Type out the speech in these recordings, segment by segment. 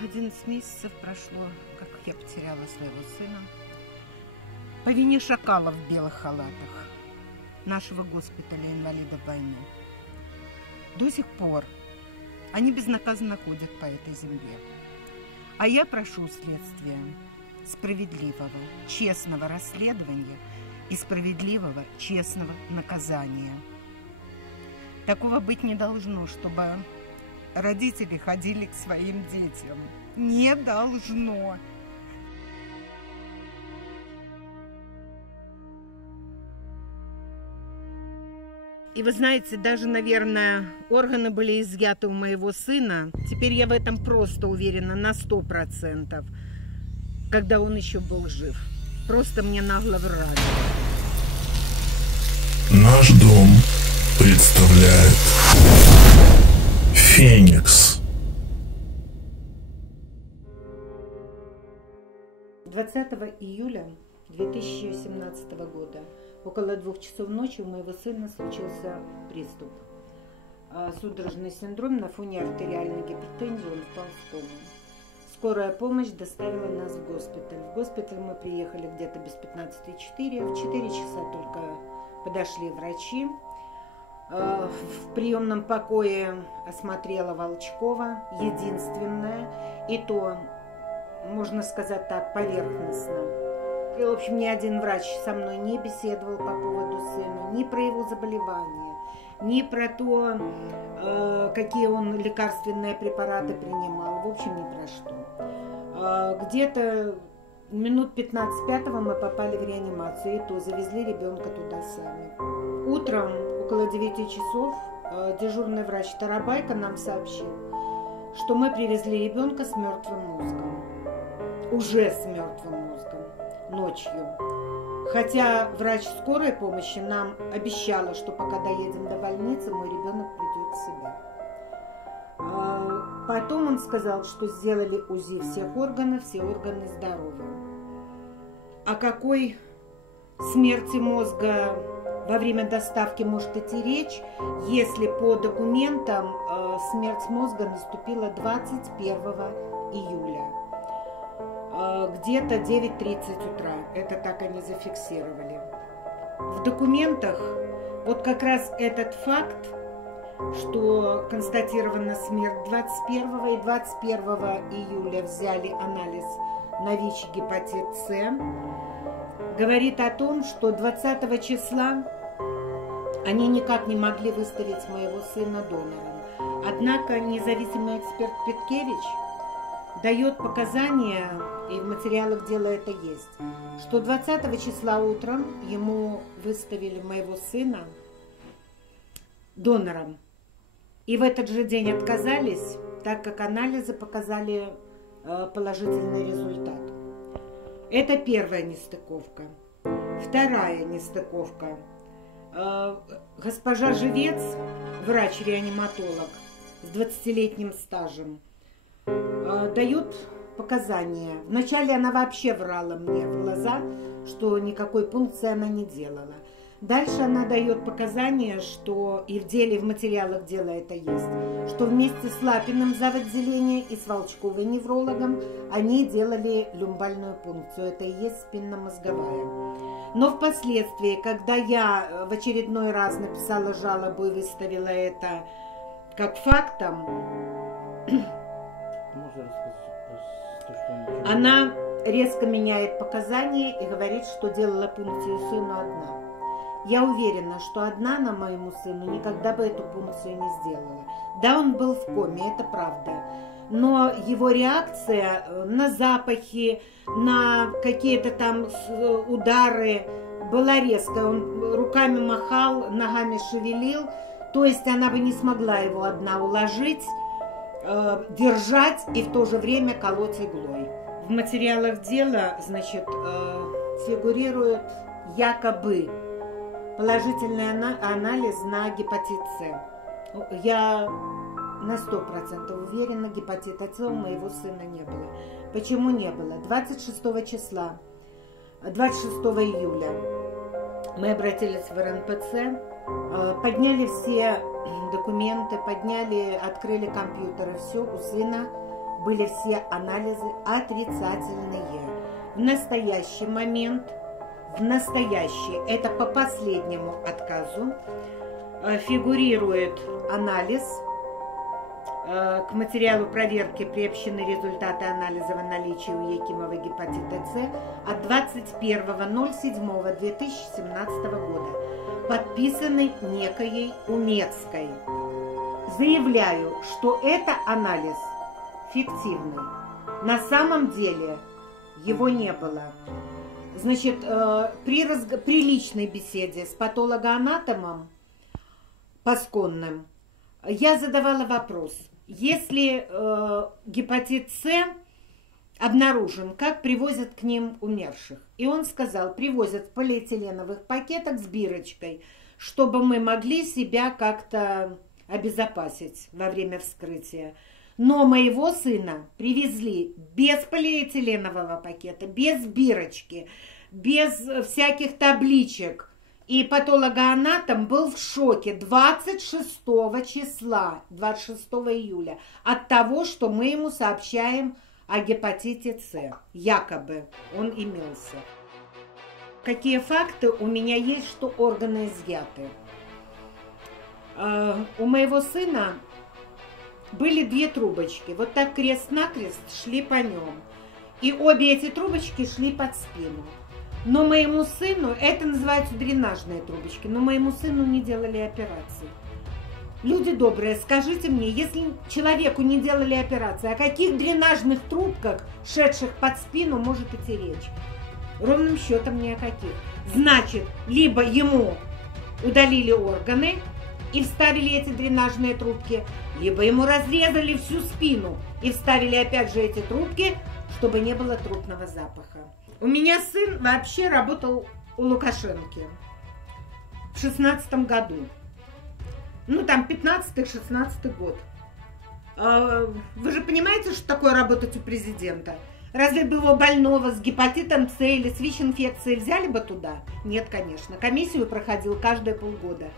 11 месяцев прошло, как я потеряла своего сына по вине шакалов в белых халатах нашего госпиталя инвалидов войны. До сих пор они безнаказанно ходят по этой земле. А я прошу следствия справедливого, честного расследования и справедливого, честного наказания. Такого быть не должно, чтобы родители ходили к своим детям. Не должно. И вы знаете, даже, наверное, органы были изъяты у моего сына. Теперь я в этом просто уверена на 100%, когда он еще был жив. Просто мне нагло врали. Наш дом представляет Феникс. 20 июля 2017 года около 2 часов ночи у моего сына случился приступ. Судорожный синдром на фоне артериальной гипертензии, он впал в кому. Скорая помощь доставила нас в госпиталь. В госпиталь мы приехали где-то без 15:04. В 4 часа только подошли врачи. В приемном покое осмотрела Волчкова, единственная, и то, можно сказать так, поверхностно. И, в общем, ни один врач со мной не беседовал по поводу сына, ни про его заболевания, ни про то, какие он лекарственные препараты принимал, в общем, ни про что. Где-то минут 15-5 мы попали в реанимацию, и то завезли ребенка туда сами. Утром, около 9 часов, дежурный врач Тарабайко нам сообщил, что мы привезли ребенка с мертвым мозгом. Уже с мертвым мозгом. Ночью. Хотя врач скорой помощи нам обещала, что пока доедем до больницы, мой ребенок придет в себя. Потом он сказал, что сделали УЗИ всех органов, все органы здоровы. О какой смерти мозга во время доставки может идти речь, если по документам смерть мозга наступила 21 июля. Где-то 9:30 утра. Это так они зафиксировали. В документах вот как раз этот факт, что констатирована смерть 21 и 21 июля взяли анализ на ВИЧ-гепатит С, говорит о том, что 20 числа они никак не могли выставить моего сына донором. Однако независимый эксперт Петкевич дает показания, и в материалах дела это есть, что 20 числа утром ему выставили моего сына донором. И в этот же день отказались, так как анализы показали положительный результат. Это первая нестыковка. Вторая нестыковка. Госпожа Живец, врач-реаниматолог с 20-летним стажем, дает показания. Вначале она вообще врала мне в глаза, что никакой пункции она не делала. Дальше она дает показания, что и в деле, и в материалах дела это есть, что вместе с Лапиным завотделения и с Волчковой неврологом они делали люмбальную пункцию. Это и есть спинномозговая. Но впоследствии, когда я в очередной раз написала жалобу и выставила это как фактом, она резко меняет показания и говорит, что делала пункцию сыну одна. Я уверена, что одна она моему сыну никогда бы эту пункцию не сделала. Да, он был в коме, это правда. Но его реакция на запахи, на какие-то там удары была резкая. Он руками махал, ногами шевелил. То есть она бы не смогла его одна уложить, держать и в то же время колоть иглой. В материалах дела, значит, фигурирует якобы положительный анализ на гепатит С. Я на 100% уверена, гепатита С у моего сына не было. Почему не было? 26 числа, 26 июля мы обратились в РНПЦ, подняли все документы, открыли компьютеры, все, у сына были все анализы отрицательные. В настоящий момент, это по последнему отказу, фигурирует анализ. К материалу проверки приобщены результаты анализа о наличии у Якимова гепатита С от 21.07.2017 года, подписанный некой Умецкой. Заявляю, что это анализ фиктивный. На самом деле его не было. Значит, при личной беседе с патологоанатомом Пасконным я задавала вопрос: если гепатит С обнаружен, как привозят к ним умерших? И он сказал: привозят в полиэтиленовых пакетах с бирочкой, чтобы мы могли себя как-то обезопасить во время вскрытия. Но моего сына привезли без полиэтиленового пакета, без бирочки, без всяких табличек. И патологоанатом был в шоке 26 числа, 26 июля, от того, что мы ему сообщаем о гепатите С. Якобы он имелся. Какие факты у меня есть, что органы изъяты? У моего сына были 2 трубочки, вот так крест-накрест шли по нем. И обе эти трубочки шли под спину. Но моему сыну, это называются дренажные трубочки, но моему сыну не делали операции. Люди добрые, скажите мне, если человеку не делали операции, о каких дренажных трубках, шедших под спину, может идти речь? Ровным счетом ни о каких. Значит, либо ему удалили органы и вставили эти дренажные трубки, либо ему разрезали всю спину и вставили опять же эти трубки, чтобы не было трупного запаха. У меня сын вообще работал у Лукашенки в 16-м году. Ну, там 15-16 год. Вы же понимаете, что такое работать у президента? Разве бы его больного с гепатитом С или с ВИЧ-инфекцией взяли бы туда? Нет, конечно. Комиссию проходил каждые полгода.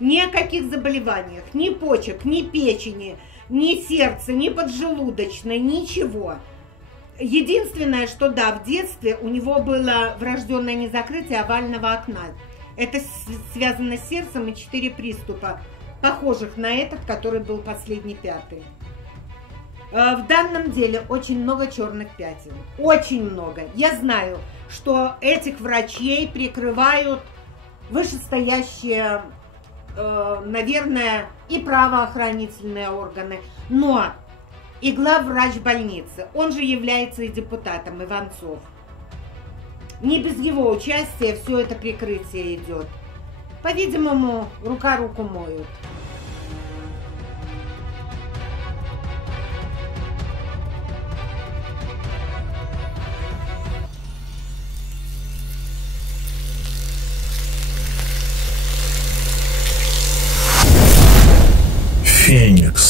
Ни о каких заболеваниях, ни почек, ни печени, ни сердца, ни поджелудочной, ничего. Единственное, что да, в детстве у него было врожденное незакрытие овального окна. Это связано с сердцем и 4 приступа, похожих на этот, который был последний, 5-й. В данном деле очень много черных пятен. Очень много. Я знаю, что этих врачей прикрывают вышестоящие, наверное, и правоохранительные органы. Но и главврач больницы, он же является и депутатом, Иванцов. Не без его участия все это прикрытие идет. По-видимому, рука руку моют. Феникс.